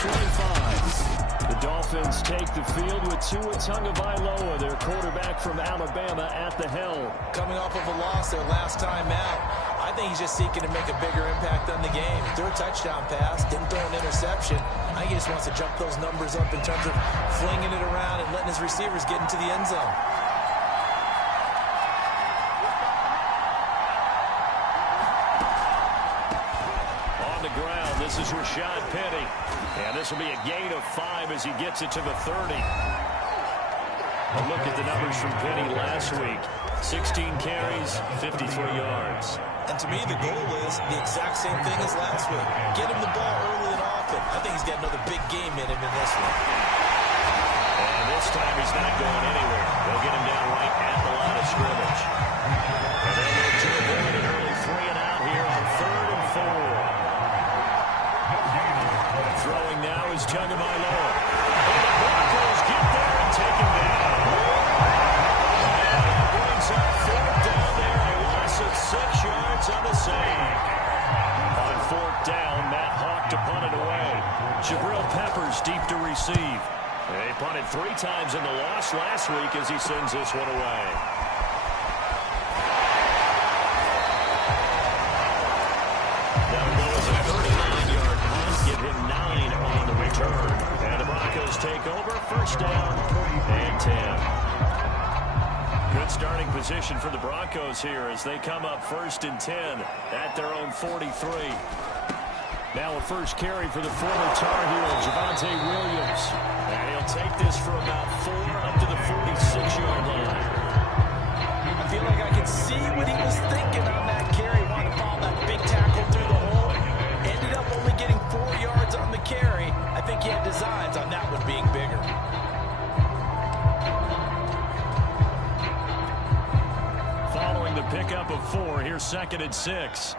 25. The Dolphins take the field with Tua Tagovailoa, their quarterback from Alabama, at the helm. Coming off of a loss their last time out, I think he's just seeking to make a bigger impact on the game. Threw a touchdown pass, didn't throw an interception. I think he just wants to jump those numbers up in terms of flinging it around and letting his receivers get into the end zone. This is Rashad Penny. And this will be a gain of 5 as he gets it to the 30. A look at the numbers from Penny last week. 16 carries, 53 yards. And to me, the goal is the exact same thing as last week. Get him the ball early and often. I think he's got another big game in him in this one. And this time he's not going anywhere. They'll get him down right at the line of scrimmage. And they'll look to avoid an early 3 and out here on 3rd and 4. Throwing now is Tagovailoa. And the Broncos get there and take him down. And that brings up 4th down there. A loss of 6 yards on the sack. On 4th down, Matt Hawk to punt it away. Jabril Peppers deep to receive. They punted 3 times in the loss last week as he sends this one away. That'll go as a 39-yard punt. Give him 9 on the return. And the Broncos take over. 1st down and 10. Good starting position for the Broncos here as they come up 1st and 10 at their own 43. Now a first carry for the former Tar Heel, Javonte Williams. And he'll take this for about 4 up to the 46-yard line. I feel like I can see what he was thinking on that carry. Wanted to follow that big tackle through the hole. Ended up only getting 4 yards on the carry. I think he had designs on that one being bigger. Following the pickup of 4, here's 2nd and 6.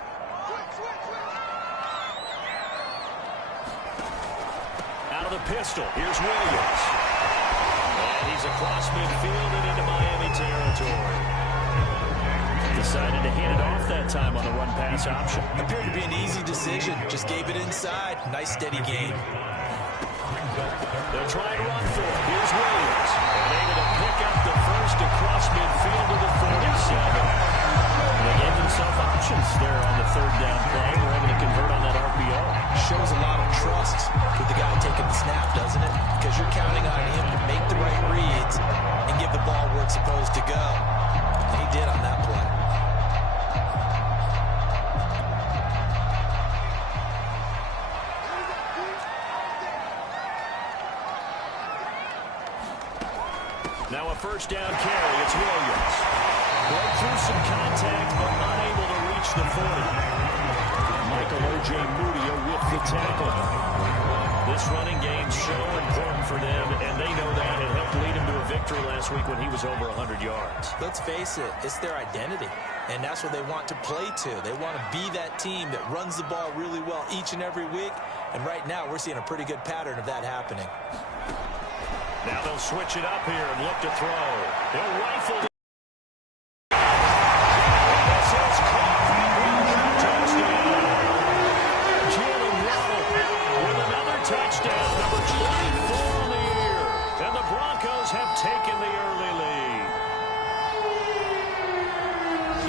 Out of the pistol, here's Williams. And he's across midfield and into Miami territory. Decided to hand it off that time on the run-pass option. Appeared to be an easy decision. Just gave it inside. Nice, steady gain. They'll try and run for it. Here's Williams. And able to pick up the first across midfield to the 47. They gave themselves options there on the 3rd down play. We're able to convert on that RPO. Shows a lot of trust with the guy taking the snap, doesn't it? Because you're counting on him to make the right reads and give the ball where it's supposed to go. And he did on that play. Now a 1st down carry. It's Williams. Broke through some contact, but unable to reach the 40. Michael O.J. Mudia with the tackle. This running game's so important for them, and they know that. It helped lead him to a victory last week when he was over 100 yards. Let's face it, it's their identity, and that's what they want to play to. They want to be that team that runs the ball really well each and every week, and right now we're seeing a pretty good pattern of that happening. Now they'll switch it up here and look to throw. They'll rifle it. This is caught. Touchdown. Jalen Waddle with another touchdown, number 24 on the year. And the Broncos have taken the early lead.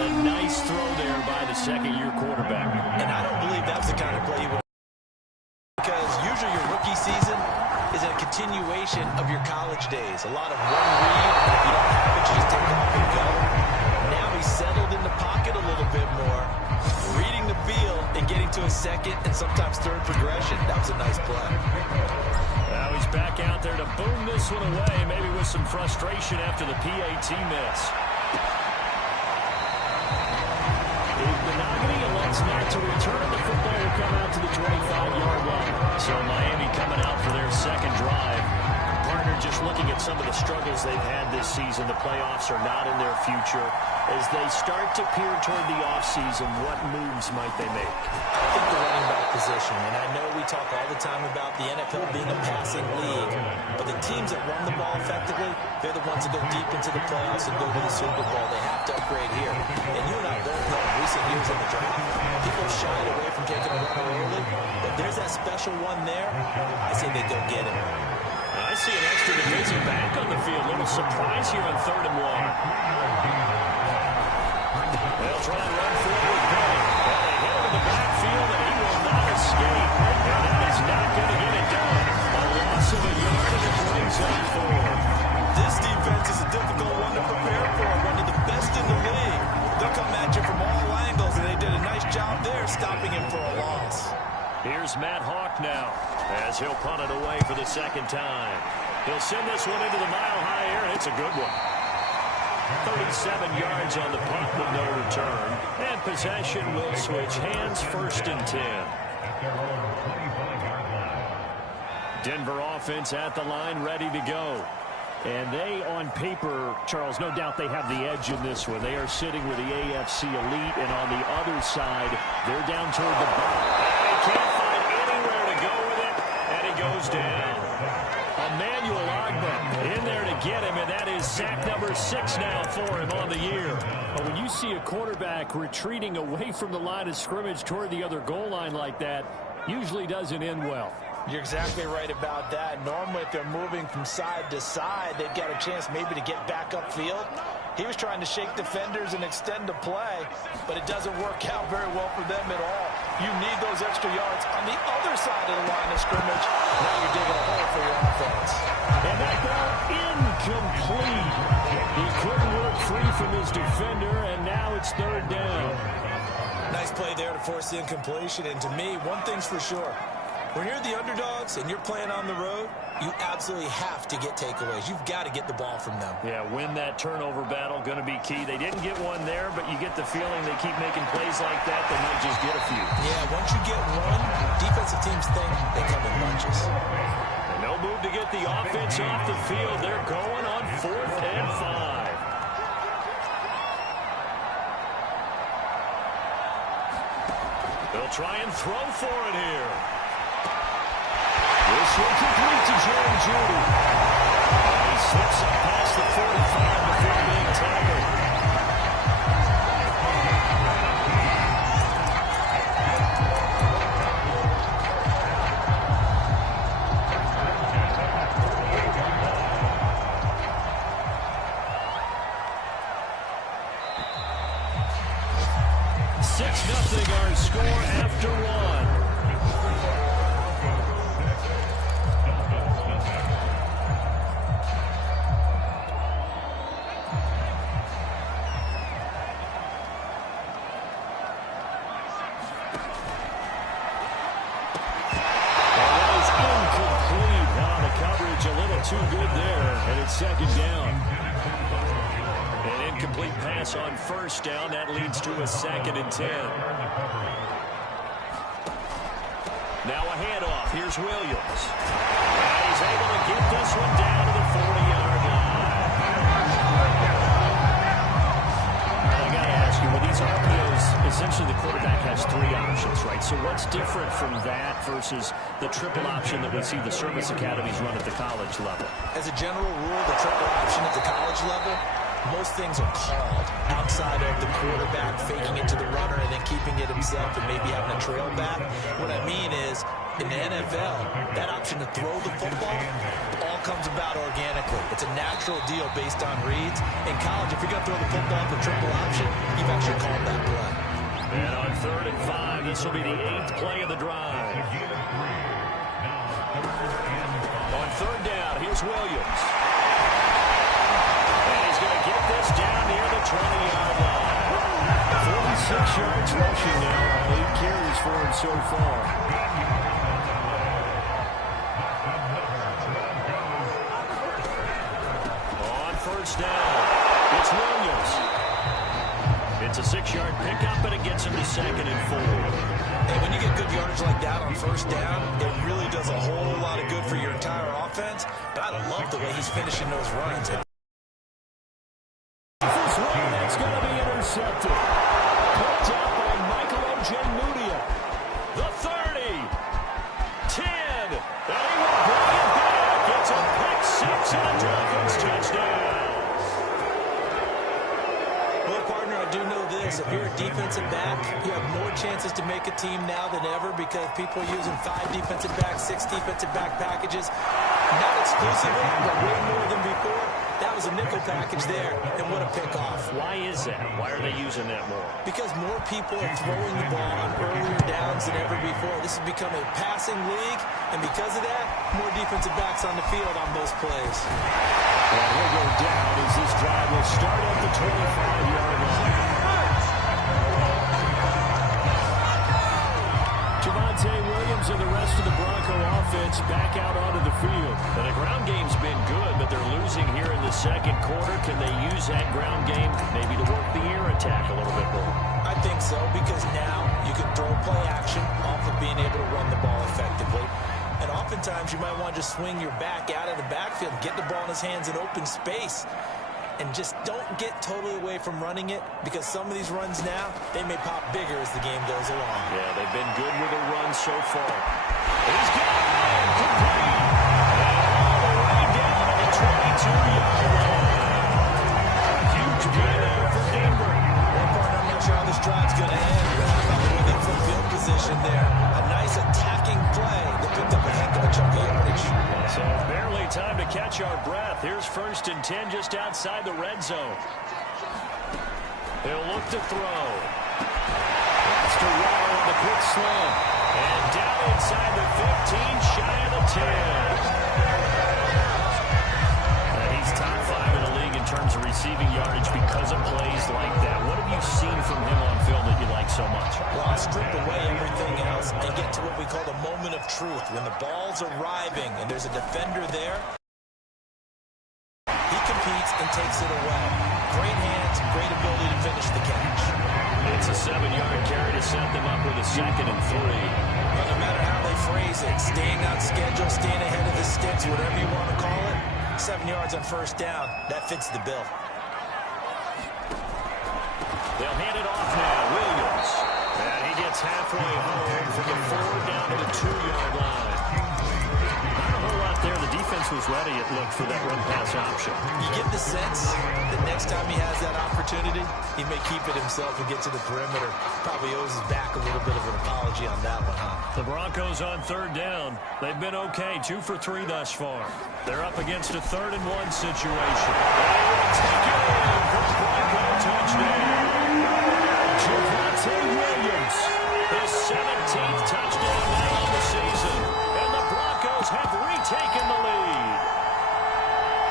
A nice throw there by the 2nd-year quarterback. And I don't believe that's the kind of play you would, because usually your rookie season is a continuation of your college days. A lot of one read, and if you don't have it, you just take off and go. Now he's settled in the pocket a little bit more, reading the field and getting to a 2nd and sometimes 3rd progression. That was a nice play. Now he's back out there to boom this one away, maybe with some frustration after the PAT miss. Benogany elects not to return. The football will come out to the 25-yard line. So Miami coming out for their 2nd drive. Partner, just looking at some of the struggles they've had this season, the playoffs are not in their future. As they start to peer toward the offseason, what moves might they make? I think the running back position, and I know we talk all the time about the NFL being a passing league, but the teams that run the ball effectively, they're the ones that go deep into the playoffs and go to the Super Bowl. They have to upgrade here. And you and I both know in recent years in the draft, people shied away from taking a runner early. But there's that special one there. I say they go get him. I see an extra defensive back on the field. Little surprise here on 3rd and 1. They'll try and run forward with Penny. Well, they hit him in the backfield, and he will not escape. And that is not going to get it done. A loss of a yard, and it brings up 4. This defense is a difficult one to prepare for. One of the best in the league. They'll come at you from all angles, and they did a nice job there stopping him for a loss. Here's Matt Hawk now as he'll punt it away for the 2nd time. He'll send this one into the mile-high air, and it's a good one. 37 yards on the punt with no return. And possession will switch hands, 1st and 10. Denver offense at the line, ready to go. And they, on paper, Charles, no doubt they have the edge in this one. They are sitting with the AFC elite, and on the other side, they're down toward the bottom. They can't find anywhere to go with it, and he goes down. Emmanuel Ogbah in there to get him, and that is sack number 6 now for him on the year. But when you see a quarterback retreating away from the line of scrimmage toward the other goal line like that, usually doesn't end well. You're exactly right about that. Normally, if they're moving from side to side, they've got a chance maybe to get back upfield. He was trying to shake defenders and extend the play, but it doesn't work out very well for them at all. You need those extra yards on the other side of the line of scrimmage. Now you're digging a hole for your offense. And that ball incomplete. He couldn't work free from his defender, and now it's 3rd down. Nice play there to force the incompletion, and to me, one thing's for sure. When you're the underdogs and you're playing on the road, you absolutely have to get takeaways. You've got to get the ball from them. Yeah, win that turnover battle, going to be key. They didn't get one there, but you get the feeling they keep making plays like that, they might just get a few. Yeah, once you get one, defensive teams think they come in bunches. And they'll move to get the offense off the field. They're going on 4th and 5. They'll try and throw for it here. This one complete to Jerry Jeudy. He slips up past the 45 before being tackled. Nothing our score after 1. Too good there, and it's 2nd down. An incomplete pass on 1st down. That leads to a 2nd and 10. Now a handoff. Here's Williams. And he's able to get this one down to the 40-yard line. I got to ask you, with these RPOs, essentially the quarterback has 3 options, right? So what's different from that versus the triple option that we see the service academies run at the college level? As a general rule, the triple option at the college level, most things are called outside of the quarterback faking it to the runner and then keeping it himself and maybe having a trail back. What I mean is, in the NFL, that option to throw the football all comes about organically. It's a natural deal based on reads. In college, if you're going to throw the football for triple option, you've actually called that play. And on 3rd and 5, this will be the 8th play of the drive. On 3rd down, here's Williams. And he's going to get this down near the 20-yard line. 46 yards rushing now. 8 carries for him so far. On 1st down, it's Williams. It's a 6-yard pickup, and it gets him to 2nd and 4. And when you get good yardage like that on 1st down, it really does a whole lot of good for your entire offense. But I love the way he's finishing those runs. This one, that's going to be intercepted. Picked up by Michael Ojemudia. The 30, 10, and he will bring it back. It's a pick 6 and a Dolphins touchdown. Well, partner, I do know this. this. If you're a defensive back, you have more chances to make a team now than ever because people are using 5 defensive backs, 6 defensive back packages. Not exclusively, but way more than before. That was a nickel package there, and what a pickoff. Why is that? Why are they using that more? Because more people are throwing the ball on earlier downs than ever before. This has become a passing league, and because of that, more defensive backs on the field on those plays. Well, he'll go down as this drive will start at the 25-yard line. Javonte Williams and the rest of the Bronco offense back out onto the field. And the ground game's been good, but they're losing here in the second quarter. Can they use that ground game maybe to work the air attack a little bit more? I think so, because now you can throw play action off of being able to run the ball effectively. And oftentimes you might want to just swing your back out of the backfield, get the ball in his hands in open space, and just don't get totally away from running it, because some of these runs now, they may pop bigger as the game goes along. Yeah, they've been good with a run so far. He's got it! Complete! And all the way down to the 22-yard line. A huge play there for Denver. One part, I'm not sure how this drive's going to end, but how about moving from field position there? A nice attacking play that picked up a heck of a chunk of yardage. So barely time to catch our breath. Here's 1st and 10 just outside the red zone. He'll look to throw. That's to Waller on the quick slant. And down inside the 15, shy of the 10. He's top 5 in the league in terms of receiving yardage because of plays like that. What have you seen from him on film that you like so much? Well, I'll strip away everything else and get to what we call the moment of truth. When the ball's arriving and there's a defender there, he competes and takes it away. Great hands, great ability to finish the catch. It's a 7-yard carry to set them up with a 2nd and 3. Well, no matter how they phrase it, staying on schedule, staying ahead of the sticks, whatever you want to call it, 7 yards on 1st down, that fits the bill. They'll hand it off now. Williams. And he gets halfway home from the 4 down to the 2-yard line. Not a whole lot there. The defense was ready, it looked, for that run-pass option. You get the sense that next time he has that opportunity, he may keep it himself and get to the perimeter. Probably owes his back a little bit of an apology on that one, huh? The Broncos on 3rd down. They've been okay, 2 for 3 thus far. They're up against a 3rd and 1 situation. They will take it in for the Bronco touchdown. Javonte Williams, his 17th touchdown now on the season. And the Broncos have retaken the lead.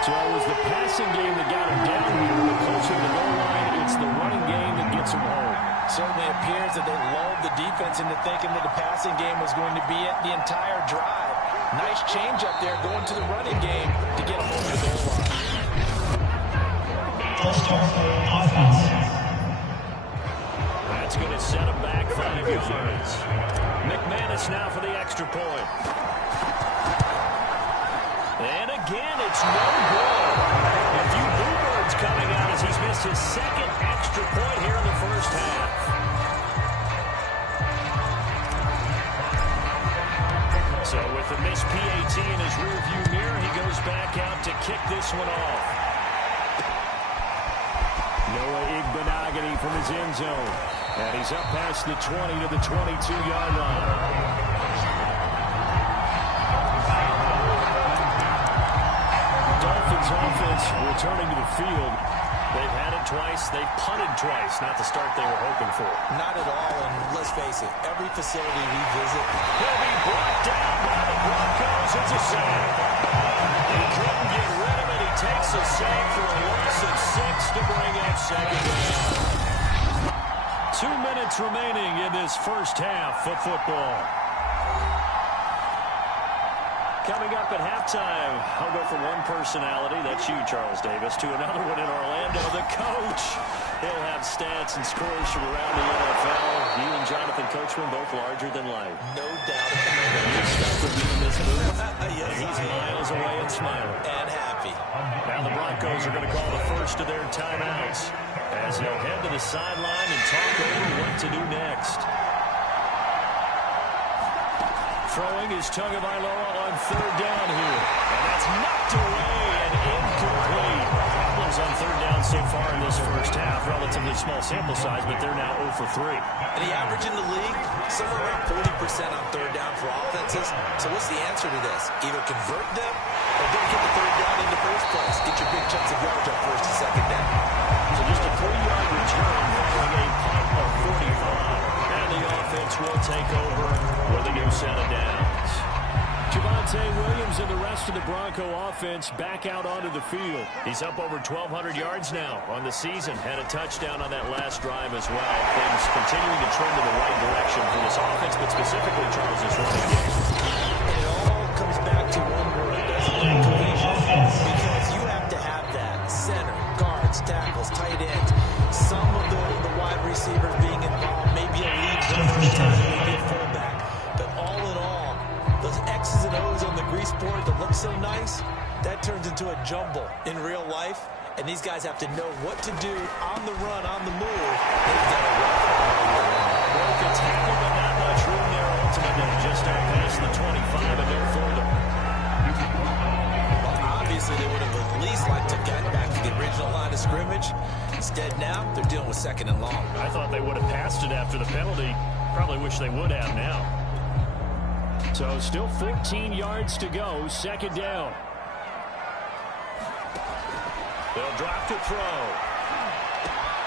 So it was the passing game that got him down here, but closer to the goal line, it's the running game that gets him home. Certainly appears that they lulled the defense into thinking that the passing game was going to be it the entire drive. Nice change up there going to the running game to get him over the goal line. That's going to set him back 5 yards. McManus now for the extra point. And again, it's no good. A few bluebirds coming out as he's missed his 2nd extra point here in the 1st half. So with the missed PAT in his rearview mirror, he goes back out to kick this one off. Noah Igbenogany from his end zone. And he's up past the 20 to the 22-yard line. Dolphins offense returning to the field. They've had it twice. They've punted twice. Not the start they were hoping for. Not at all, and let's face it, every facility we visit, He'll be brought down by the Broncos. It's a sack. He couldn't get rid of it. He takes a sack for a loss of 6 to bring up 2nd down. 2 minutes remaining in this 1st half of football. Coming up at halftime, I'll go from one personality, that's you, Charles Davis, to another one in Orlando, the coach. He'll have stats and scores from around the NFL. You and Jonathan Coachman, both larger than life. no doubt about it. You're stuck with me in this booth. Yes, He's miles away and smiling. and happy. Now the Broncos are going to call the first of their timeouts as he'll head to the sideline and talk over what to do next. throwing is Tagovailoa on third down here. And that's knocked away and incomplete. Problems on third down so far in this first half. Relatively small sample size, but they're now 0 for 3. And the average in the league, somewhere around 40% on third down for offenses. So what's the answer to this? Either convert them or don't get the third down in the first place. Get your big chunks of yards on first and second down. So just a 3-yard return following a punt of 45. And the offense will take over with a new set of downs. Javonte Williams and the rest of the Bronco offense back out onto the field. He's up over 1,200 yards now on the season. Had a touchdown on that last drive as well. Things continuing to trend in the right direction for this offense, but specifically Charles' running game. It all comes back to one word, doesn't it? Cohesion. Because you have to have that. Center, guards, tackles, tight ends. Some of the wide receivers being involved. Maybe a lead runner time, maybe a fullback. But all in all, those X's and O's on the grease board that look so nice, that turns into a jumble in real life. And these guys have to know what to do on the run, on the move. They've done a rough Broken tackle, but not much room there ultimately. Just out past the 25 and no further. Well, obviously, they would have at least liked to get back to the original line of scrimmage. Instead, now, they're dealing with second and long. I thought they would have passed it after the penalty. Probably wish they would have now. So still 14 yards to go, second down. They'll drop to throw.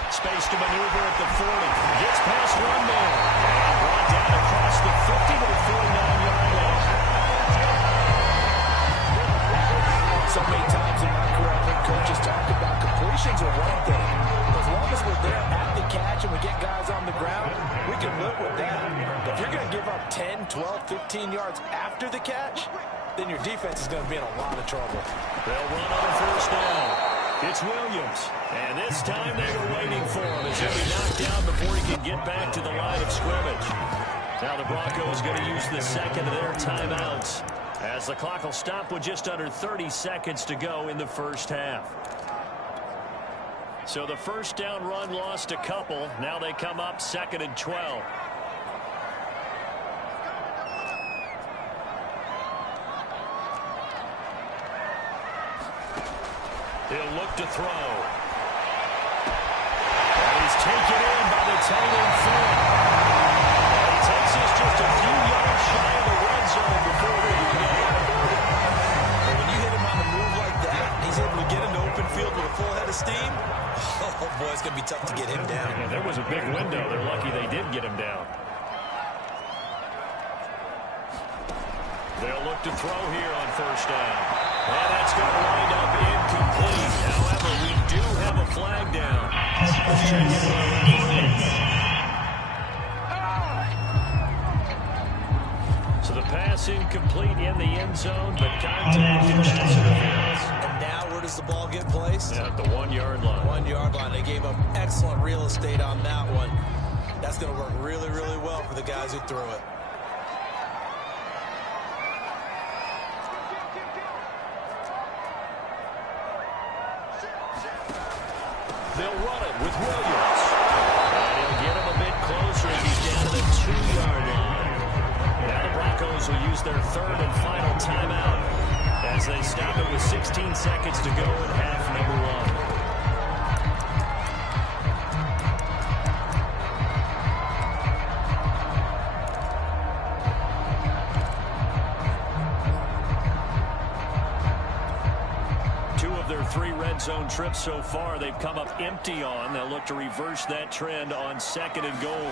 Space to maneuver at the 40. Gets past one man. And brought down across the 50 to the 49-yard line. So many times in my career, I've heard coaches talk about completions are one thing. As long as we're there at the catch and we get guys on the ground, we can live with that. But if you're going to give up 10, 12, 15 yards after the catch, then your defense is going to be in a lot of trouble. They'll run on first down. It's Williams. And this time they were waiting for him as he'll be knocked down before he can get back to the line of scrimmage. Now the Broncos going to use the second of their timeouts as the clock will stop with just under 30 seconds to go in the first half. So the first down run lost a couple. Now they come up second and 12. He'll look to throw. And he's taken in by the tight end Flynn. And he takes us just a few yards shy of the red zone before we begin. When you hit him on the move like that, he's able to get into open field with a full head of steam. Oh, boy, it's going to be tough to get him down. Yeah, there was a big window. They're lucky they did get him down. They'll look to throw here on first down. And that's going to wind up incomplete. However, we do have a flag down. Let's check in with our referee. So the pass incomplete in the end zone, but contact and pass interference. And now where does the ball get placed? Yeah, at the 1-yard line. 1-yard line. They gave up excellent real estate on that one. That's going to work really, really well for the guys who threw it. They'll run it with Williams. And he'll get him a bit closer as he's down to the 2-yard line. Now the Broncos will use their third and final timeout as they stop it with 16 seconds to go in half number 1. Three red zone trips so far they've come up empty on. They'll look to reverse that trend on second and goal.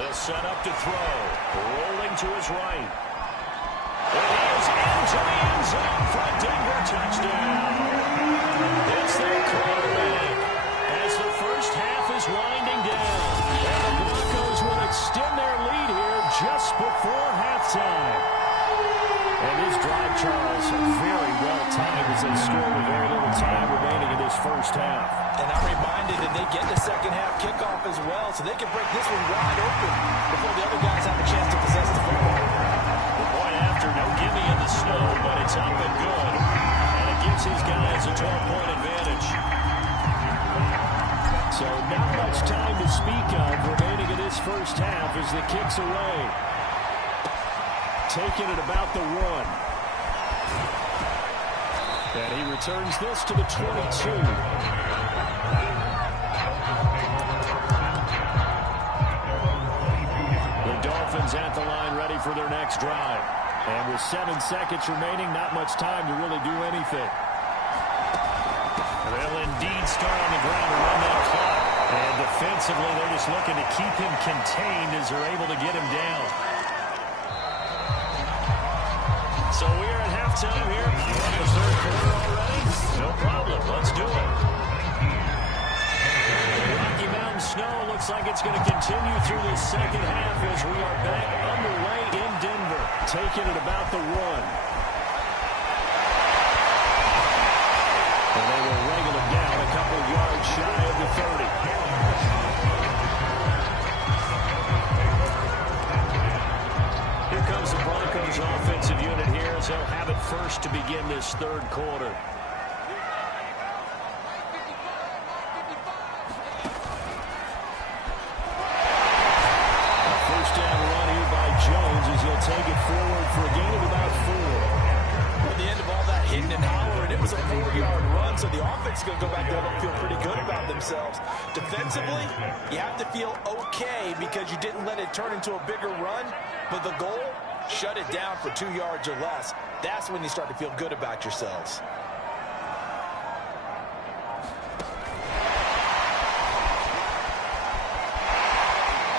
They'll set up to throw. Rolling to his right. And he is into the end zone for a Denver touchdown. It's their quarterback as the first half is winding down. And the Broncos will extend their lead here just before halftime. And this drive, Charles, very well timed as they score with very little time remaining in this first half. And I'm reminded that they get the second half kickoff as well, so they can break this one wide open before the other guys have a chance to possess the football. The point after, no gimme in the snow, but it's up and good. And it gives these guys a 12-point advantage. So not much time to speak of remaining in this first half as the kick's away. taking it about the 1. And he returns this to the 22. The Dolphins at the line ready for their next drive. And with 7 seconds remaining, not much time to really do anything. They'll indeed start on the ground and run that clock. And defensively, they're just looking to keep him contained as they're able to get him down. So we are at halftime here. You want the third quarter already? No problem. Let's do it. Rocky Mountain snow looks like it's going to continue through the second half as we are back underway in Denver. Taking it about the 1. And they will wrangle him down a couple of yards shy of the 30. Here comes the Broncos offensive unit here as they'll have it first to begin this third quarter. A first down run here by Jones as he'll take it forward for a gain of about 4. At the end of all that hitting and hollering, it was a 4-yard run, so the offense is going to go back there and feel pretty good about themselves. Defensively, you have to feel okay because you didn't let it turn into a bigger run, but the goal, shut it down for 2 yards or less. That's when you start to feel good about yourselves.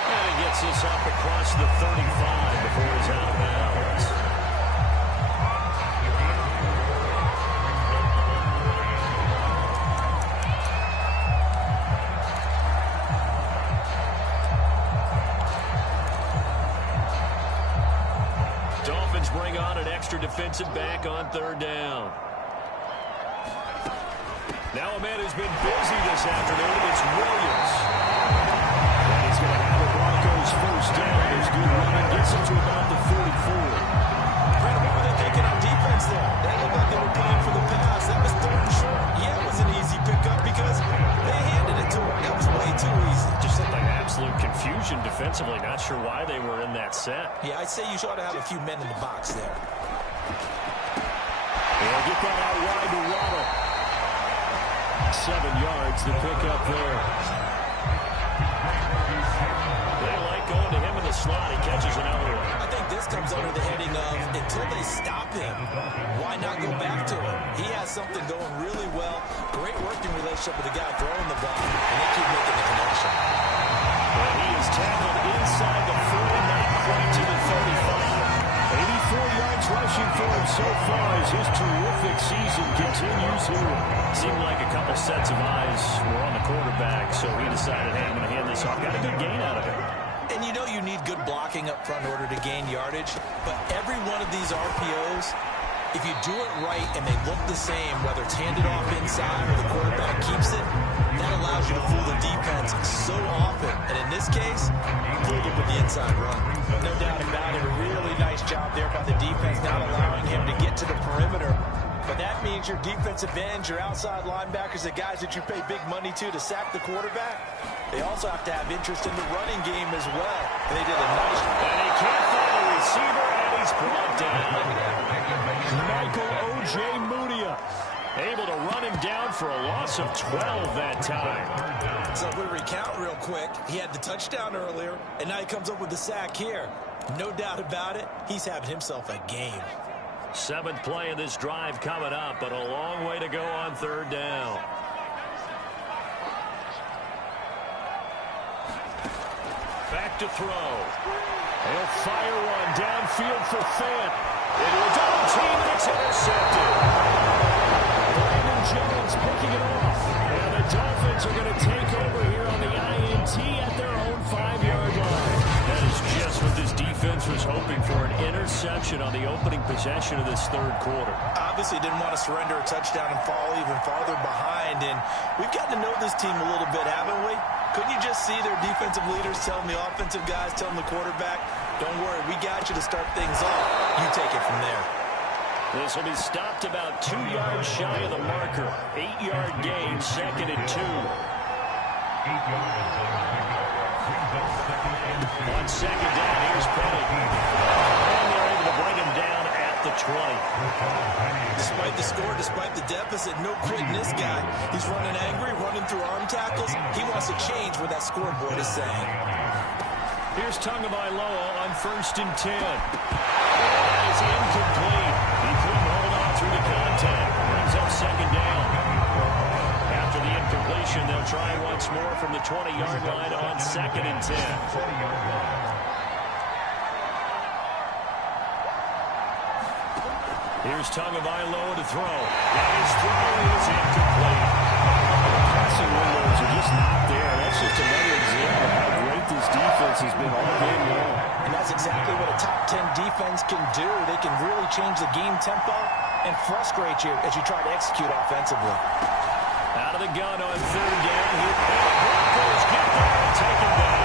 And he gets this up across the 35 before he's out of bounds. Dolphins bring on an extra defensive back on third down. Now a man who's been busy this afternoon. It's Williams. And he's going to have the Broncos first down. There's good running. Gets him to about the 44. Brad, what were they thinking on defense there? That looked like they were playing for the pass. That was 3rd and short. Yeah, it was an easy pickup because they handed it to him. That was way too easy. Just looked like absolute confusion defensively. Not sure why they were in that set. Yeah, I'd say you ought to have a few men in the box there. They'll get that out wide to Waddle. 7 yards to pick up there. They like going to him in the slot. He catches another one. I think this comes under the heading of until they stop him, why not go back to him? He has something going really well. Great working relationship with the guy throwing the ball, and they keep making the connection. And he is tackled inside the 40, not quite to the 35. 84 yards rushing for him so far as his terrific season continues here. Seemed like a couple sets of eyes were on the quarterback, so he decided, hey, I'm going to hand this off. Got a good gain out of it. And you know you need good blocking up front in order to gain yardage, but every one of these RPOs, if you do it right and they look the same, whether it's handed off inside or the quarterback keeps it, that allows you to fool the defense so often. And in this case, fooled it with the inside run. No doubt about it. A really nice job there by the defense, not allowing him to get to the perimeter. But that means your defensive ends, your outside linebackers, the guys that you pay big money to sack the quarterback, they also have to have interest in the running game as well. And they did a nice job. And he can't find a receiver, and he's brought down. Michael O.J. Mudia able to run him down for a loss of 12 that time. So if we recount real quick, he had the touchdown earlier, and now he comes up with the sack here. No doubt about it, he's having himself a game. 7th play of this drive coming up, but a long way to go on third down. Back to throw. He'll fire one downfield for Fant. Into a double team, and it's intercepted. Brandon Jones picking it off. And the Dolphins are going to take over here on the INT at their own 5-yard line. That is just what this defense was hoping for, an interception on the opening possession of this third quarter. Obviously didn't want to surrender a touchdown and fall even farther behind. And we've gotten to know this team a little bit, haven't we? Couldn't you just see their defensive leaders telling the offensive guys, telling the quarterback, don't worry, we got you to start things off. You take it from there. This will be stopped about 2 yards shy of the marker. 8-yard gain, 2nd and 2. On 2nd down, here's Penny. And they're able to break 20. Despite the score, despite the deficit, no quitting this guy. He's running angry, running through arm tackles. He wants to change what that scoreboard is saying. Here's Tagovailoa on 1st and 10. That is incomplete. He couldn't hold on through the contact. Brings up 2nd down. After the incompletion, they'll try once more from the 20-yard line on 2nd and 10. Here's Tagovailoa to throw. And his throw is incomplete. The passing windows are just not there. That's just another example of how great this defense has been all game long. And that's exactly what a top 10 defense can do. They can really change the game tempo and frustrate you as you try to execute offensively. Out of the gun on 3rd down. Here, and the Broncos get there and take him down.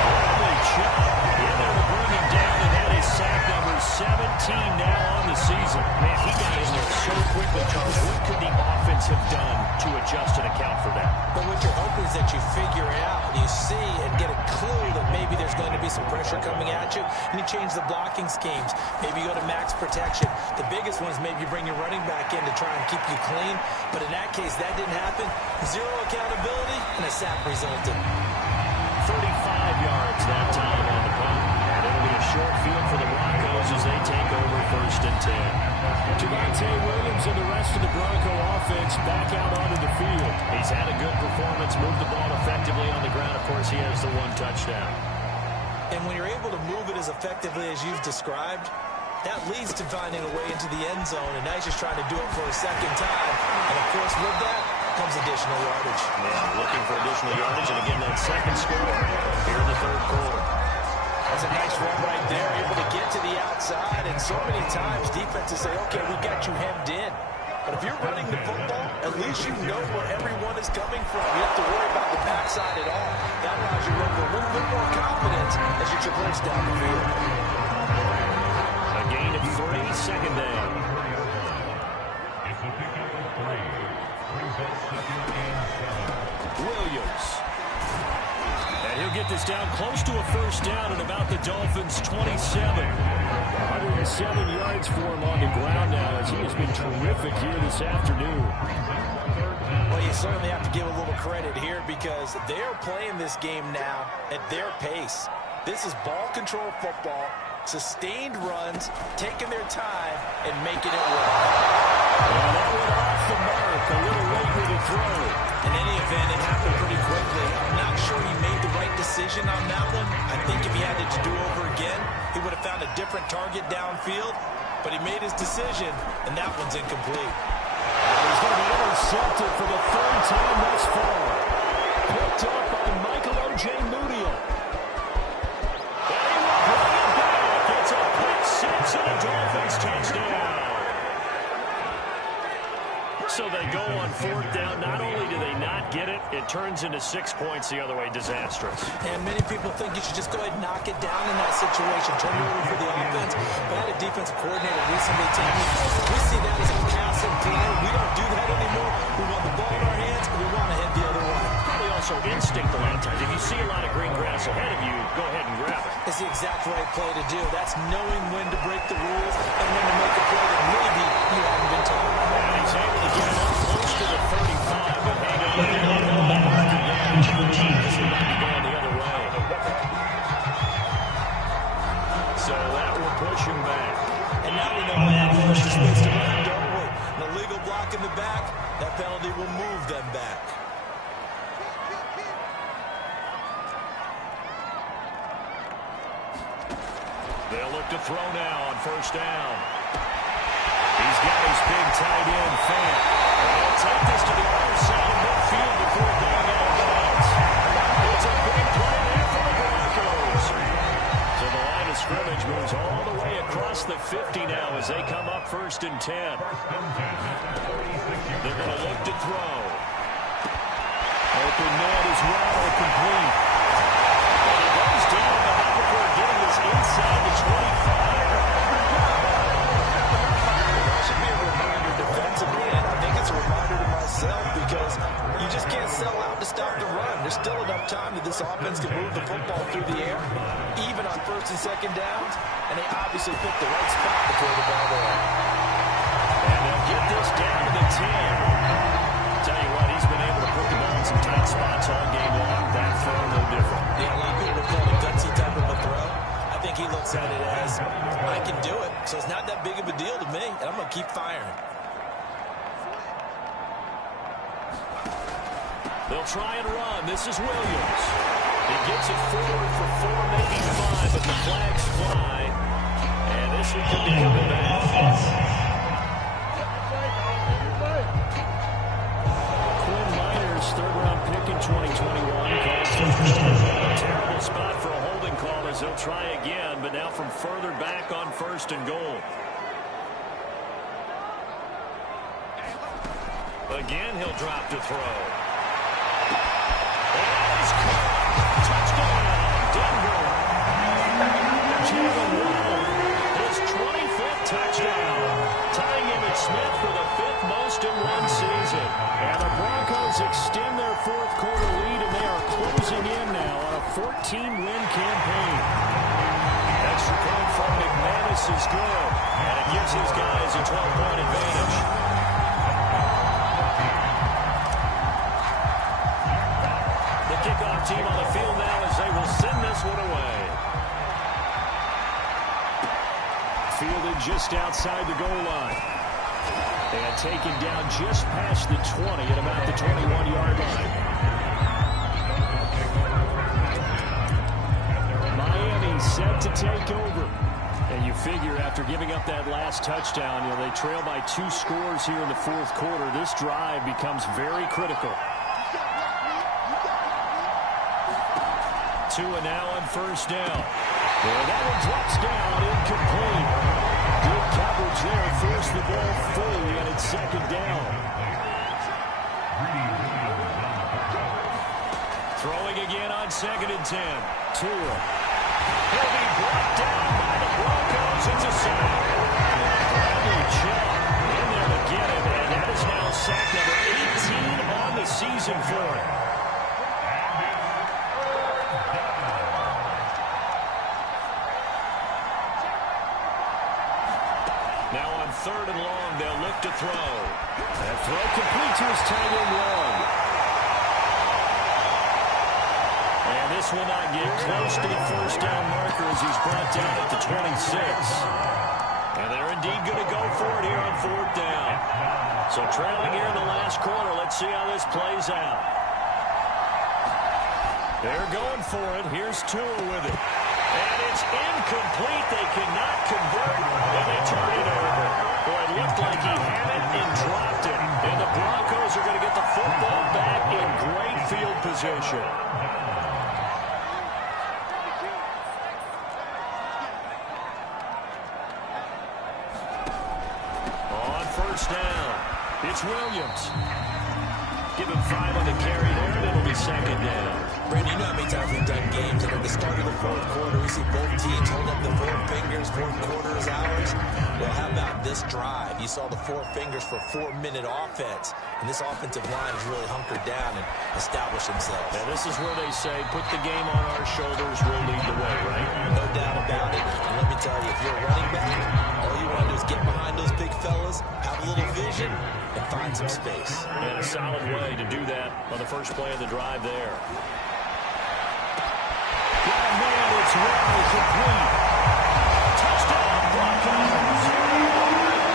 Bradley Chubb in there to bring him down, and that is sack number 17 now on the season. Man, he got in there so quickly, Charles. What could the offense have done to adjust and account for that? But what you're hoping is that you figure it out and you see and get a clue that maybe there's going to be some pressure coming at you, and you change the blocking schemes. Maybe you go to max protection. The biggest one is maybe you bring your running back in to try and keep you clean. But in that case, that didn't happen. 0 accountability, and a sack resulted. 35 yards that time on the punt. And it'll be a short field for the Broncos as they take over 1st and 10. Javonte Williams and the rest of the Bronco offense back out onto the field. He's had a good performance, moved the ball effectively on the ground. Of course, he has the 1 touchdown. And when you're able to move it as effectively as you've described, that leads to finding a way into the end zone, and now he's just trying to do it for a 2nd time. And, of course, with that comes additional yardage. Yeah, looking for additional yardage, and again, that 2nd score here in the 3rd quarter. That's a nice run right there, able to get to the outside, and so many times defenses say, okay, we got you hemmed in. But if you're running the football, at least you know where everyone is coming from. You have to worry about the backside at all. That allows you to run with a little bit more confidence as you traverse down the field. A gain of 3, 2nd down. Williams. And he'll get this down close to a 1st down at about the Dolphins' 27. 107 yards for him on the ground now as he has been terrific here this afternoon. Well, you certainly have to give a little credit here because they're playing this game now at their pace. This is ball control football, sustained runs, taking their time, and making it work. Well, that went off the mark, a little late with the throw. In any event, it happened pretty quickly. I'm not sure he made the right decision on that one. I think if he had it to do over again, he would have found a different target downfield. But he made his decision, and that one's incomplete. He's going to be intercepted for the 3rd time thus far. Picked up by Michael O.J. Mudial. And he will bring it back. It's a pick 6 and a Dolphins touchdown. So they go on 4th down. Not only do they not get it, it turns into 6 points the other way. Disastrous. And many people think you should just go ahead and knock it down in that situation. Turn it over for the offense. But I had a defensive coordinator recently tell me, we see that as a passive play. We don't do that anymore. We want the ball in our hands, and we want to head the other way. Probably also instinct a lot of times. If you see a lot of green grass ahead of you, go ahead and grab it. It's the exact right play to do. That's knowing when to break the rules and when to make a play that maybe you haven't been told. And he's able to get it up close to the 35, but hang on. This one might be going the other way. So that will push him back. And now we know why that forced the space to run, don't we? An illegal block in the back, that penalty will move them back. They'll look to throw now on 1st down. He's got his big tight end, Fant. He'll take this to the other side of midfield before going out of bounds. It's a big play there for the Broncos. So the line of scrimmage moves all the way across the 50 now as they come up 1st and 10. They're going to look to throw. Open net is rather complete. And he goes down before getting this inside the 25. That should be a reminder defensively, and I think it's a reminder to myself because you just can't sell out to stop the run. There's still enough time that this offense can move the football through the air, even on first and second downs, and they obviously picked the right spot to throw the ball there. And they'll get this down to the 10. Tell you what, he's been able to put the ball in some tight spots all game long. That throw, no different. Yeah, a lot of people would call it a gutsy type of a throw. I think he looks at it as, I can do it, so it's not that big of a deal to me, and I'm going to keep firing. They'll try and run. This is Williams. He gets it forward for 4, maybe 5, but the flags fly. And this one could be coming back. Quinn Miners, third-round pick in 2021. Terrible spot for a holding call as they'll try again, but now from further back on first and goal. Again, he'll drop to throw. Touchdown, Denver. Jalen Waddle, his 25th touchdown, tying Emmitt Smith for the 5th most in one season. And the Broncos extend their fourth quarter lead, and they are closing in now on a 14-win campaign. Extra point from McManus is good, and it gives his guys a 12-point advantage. Kickoff team on the field now as they will send this one away. Fielded just outside the goal line. And taken down just past the 20 at about the 21-yard line. Miami set to take over. And you figure after giving up that last touchdown, they trail by 2 scores here in the fourth quarter. This drive becomes very critical. Tua now on first down. And that one drops down, incomplete. Good coverage there, forced the ball fully, and it's second down. Throwing again on second and 10. Tua. He'll be brought down by the Broncos. It's a sack. Bradley Chubb in there to get him, and that is now sack number 18 on the season for him. Third and long, they'll look to throw. That throw complete to his tight end Young. And this will not get close to the first down marker as he's brought down at the 26. And they're indeed going to go for it here on fourth down. So trailing here in the last quarter, let's see how this plays out. They're going for it. Here's Tua with it. And it's incomplete. They cannot convert, and they turn it over. Boy, it looked like he had it and dropped it. And the Broncos are going to get the football back in great field position. On first down, it's Williams. Give him 5 on the carry there, and it'll be second down. Brandon, you know how many times we've done games, and at the start of the fourth quarter, we see both teams hold up the 4 fingers, fourth quarter is ours. Well, how about this drive? You saw the 4 fingers for 4-minute offense, and this offensive line has really hunkered down and established themselves. And this is where they say, put the game on our shoulders, we'll lead the way, right? No doubt about it. And let me tell you, if you're a running back, all you want to do is get behind those big fellas, have a little vision, and find some space. And a solid way to do that on the first play of the drive there. Yeah, man, it's well complete. Touchdown, Broncos.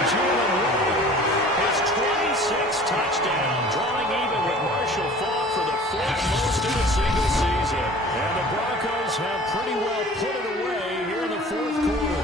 Jalen Waddle, his 26th touchdown, drawing even with Marshall Faulk for the 4th most in a single season. And the Broncos have pretty well put it away here in the fourth quarter.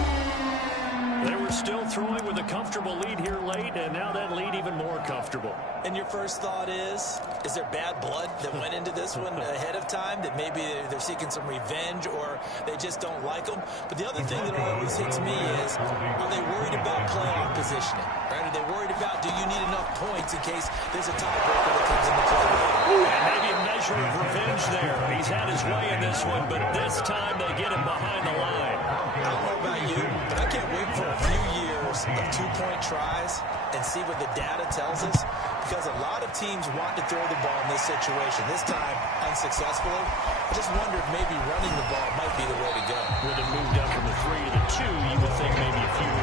They were still throwing with a comfortable lead here late, and now that lead even more comfortable. And your first thought is there bad blood that went into this one ahead of time, that maybe they're seeking some revenge or they just don't like them? But the other thing that always hits me is, are they worried about playoff positioning? Right? Are they worried about, do you need enough points in case there's a tiebreaker that comes into play later? And maybe a measure of revenge there. He's had his way in this one, but this time they get him behind the line. I don't know about you, but I can't wait for a few years of 2-point tries and see what the data tells us? Because a lot of teams want to throw the ball in this situation. This time, unsuccessfully. I just wonder if maybe running the ball might be the way to go. With it moved up from the 3 to the 2, you would think maybe a few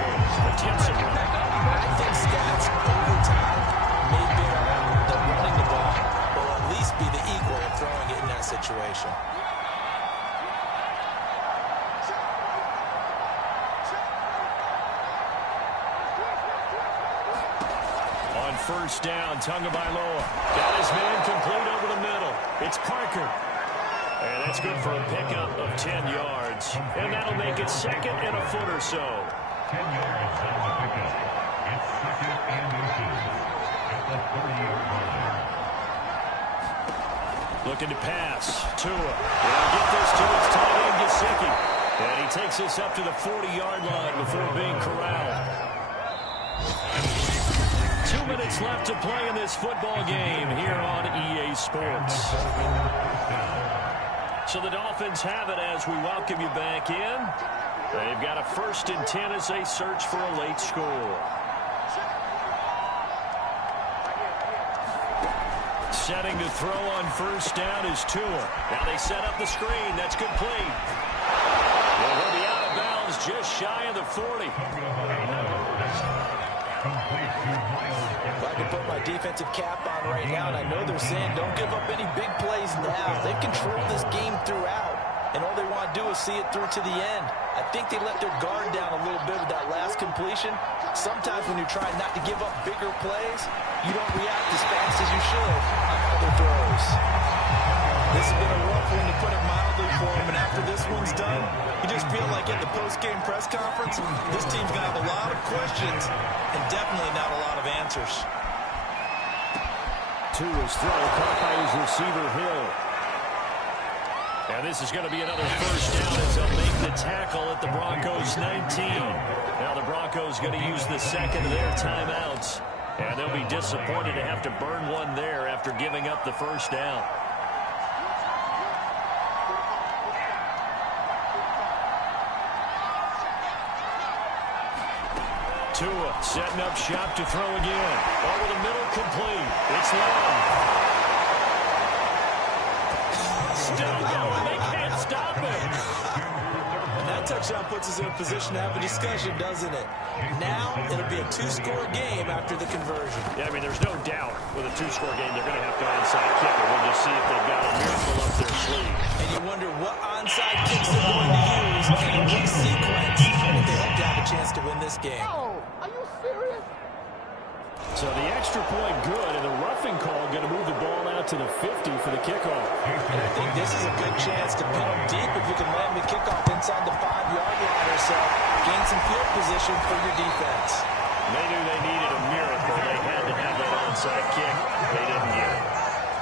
attempts at running. I think stats over time may bear out that running the ball will at least be the equal of throwing it in that situation. On first down, Tagovailoa got his man complete over the middle. It's Parker. And that's good for a pickup of 10 yards. And that'll make it 2nd and a foot or so. 10 yards on the pickup. It's 2nd and inches at the 30-yard line. Looking to pass. Tua. They'll get this to his tight end, Gesicki. And he takes this up to the 40-yard line before being corralled. 2 minutes left to play in this football game here on EA Sports. So the Dolphins have it as we welcome you back in. They've got a 1st and 10 as they search for a late score. Setting to throw on first down is Tua. Now they set up the screen. That's complete. Well, he'll be out of bounds just shy of the 40. If I can put my defensive cap on right now, and I know they're saying don't give up any big plays now. They've controlled this game throughout, and all they want to do is see it through to the end. I think they let their guard down a little bit with that last completion. Sometimes when you're trying not to give up bigger plays, you don't react as fast as you should on other throws. This has been a rough one, to put it mildly, for them, and after this one's done, you just feel like at the post-game press conference, this team's going to have a lot of questions and definitely not a lot of answers. Tua's throw caught by his receiver, Hill. And this is going to be another first down as they'll make the tackle at the Broncos 19. Now the Broncos going to use the 2nd of their timeouts. And they'll be disappointed to have to burn one there after giving up the first down. Tua setting up shop to throw again. Over the middle, complete. It's long. Still going. They can't stop it. And that touchdown puts us in a position to have a discussion, doesn't it? Now it'll be a 2-score game after the conversion. Yeah, I mean, there's no doubt with a 2-score game they're going to have to onside kicker. We'll just see if they've got a miracle up their sleeve. And you wonder what onside kicks they're going to use and in what sequence if they hope to have a chance to win this game. So the extra point good, and the roughing call going to move the ball out to the 50 for the kickoff. And I think this is a good chance to pin them deep if you can land the kickoff inside the 5-yard line or so. Gain some field position for your defense. They knew they needed a miracle. They had to have that onside kick. They didn't get it.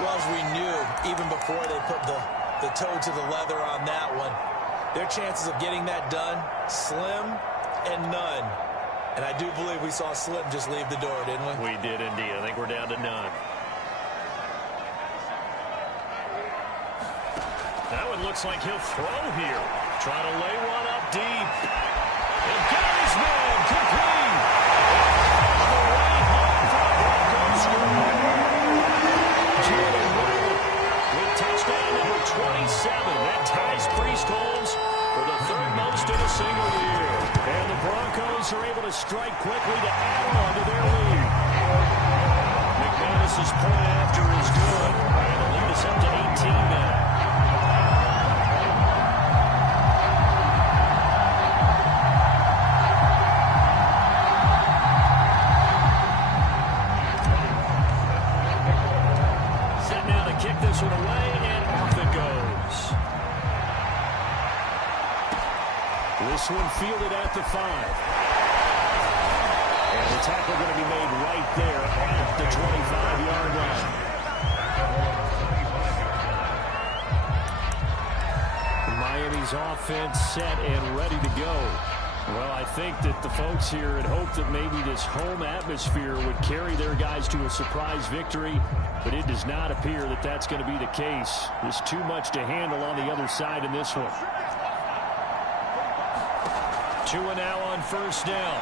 Well, as we knew, even before they put the toe to the leather on that one, their chances of getting that done, slim and none. And I do believe we saw Slim just leave the door, didn't we? We did indeed. I think we're down to none. That one looks like he'll throw here. Trying to lay one up deep. And got his man complete. On the way home for the Broncos score. Jalen Waddle with touchdown number 27. That ties Priest Holmes for the 3rd most in a single year. And the Broncos are able to strike quickly to add on to their lead. McManus's point after is good. And the lead is up to 18 now. Set now to kick this one away, and off it goes. This one fielded at the 5. And the tackle going to be made right there at the 25-yard line. Miami's offense set and ready to go. Well, I think that the folks here had hoped that maybe this home atmosphere would carry their guys to a surprise victory, but it does not appear that that's going to be the case. There's too much to handle on the other side in this one. Tua now on first down.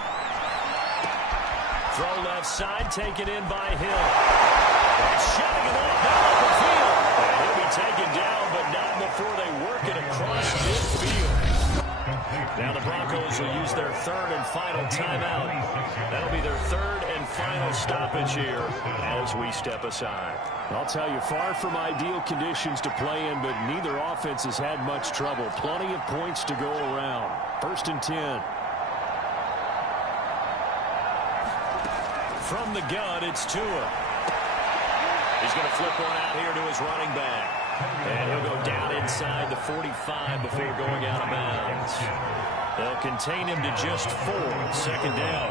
Throw left side, taken in by Hill. And shutting it off down the field. And he'll be taken down, but not before they work it across midfield. Now the Broncos will use their third and final timeout. That'll be their third and final stoppage here as we step aside. I'll tell you, far from ideal conditions to play in, but neither offense has had much trouble. Plenty of points to go around. 1st and 10. From the gun, it's Tua. He's going to flip one out here to his running back. And he'll go down inside the 45 before going out of bounds. They'll contain him to just 4. 2nd down.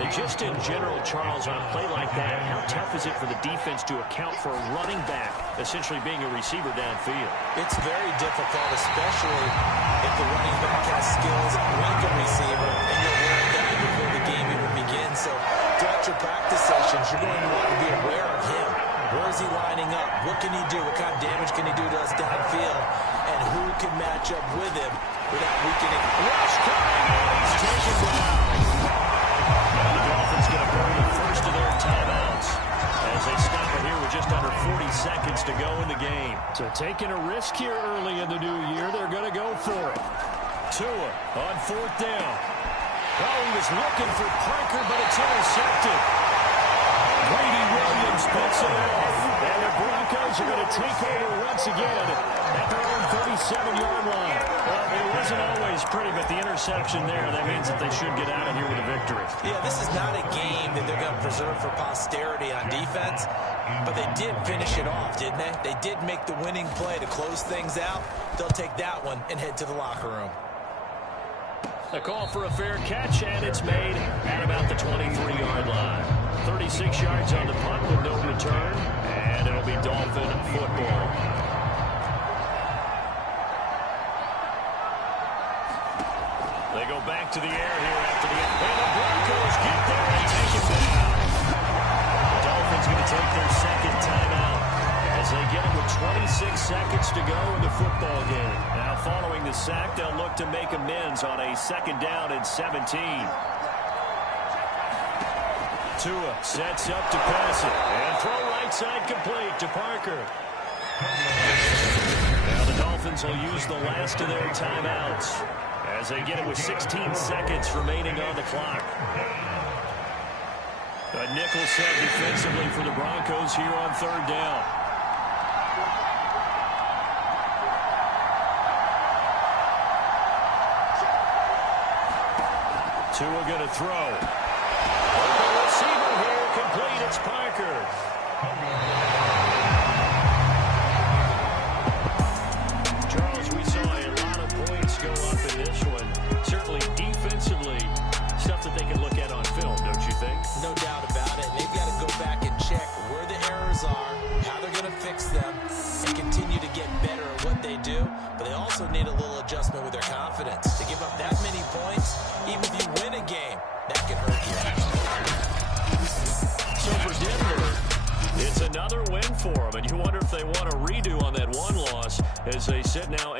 And just in general, Charles, on a play like that, how tough is it for the defense to account for a running back essentially being a receiver downfield? It's very difficult, especially if the running back has skills like a receiver, and you're wearing down before the game even begins. So throughout your practice sessions, you're going to want to be aware of him. Where is he lining up? What can he do? What kind of damage can he do to us downfield? And who can match up with him without weakening? Rush coming, and he's taken down. And the Dolphins going to burn the first of their timeouts as they stop it here with just under 40 seconds to go in the game. So taking a risk here early in the new year, they're going to go for it. Tua on 4th down. Oh, he was looking for Parker, but it's intercepted. Brady Williams puts it off. And the Broncos are going to take over once again at their own 37-yard line. Well, it wasn't always pretty, but the interception there, that means that they should get out of here with a victory. Yeah, this is not a game that they're going to preserve for posterity on defense, but they did finish it off, didn't they? They did make the winning play to close things out. They'll take that one and head to the locker room. A call for a fair catch, and it's made at about the 23-yard line. 36 yards on the punt with no return, and it'll be Dolphin football. They go back to the air here after the end. And the Broncos get there and take it down. The Dolphins going to take their second timeout as they get it with 26 seconds to go in the football game. Now following the sack, they'll look to make amends on a 2nd down and 17. Tua sets up to pass it. And throw right side complete to Parker. Now the Dolphins will use the last of their timeouts as they get it with 16 seconds remaining on the clock. A nickel set defensively for the Broncos here on 3rd down. Tua going to throw. Open receiver here, complete. It's Parker. Charles, we saw a lot of points go up in this one. Certainly defensively, stuff that they can look at on film, don't you think? No doubt about it. They've got to go back and check where the errors are, how they're going to fix them, and continue to get better at what they do. But they also need a little adjustment with their confidence. To give up that many points, even if you win a game, that can hurt you. So for Denver, it's another win for them, and you wonder if they want a redo on that one loss as they sit now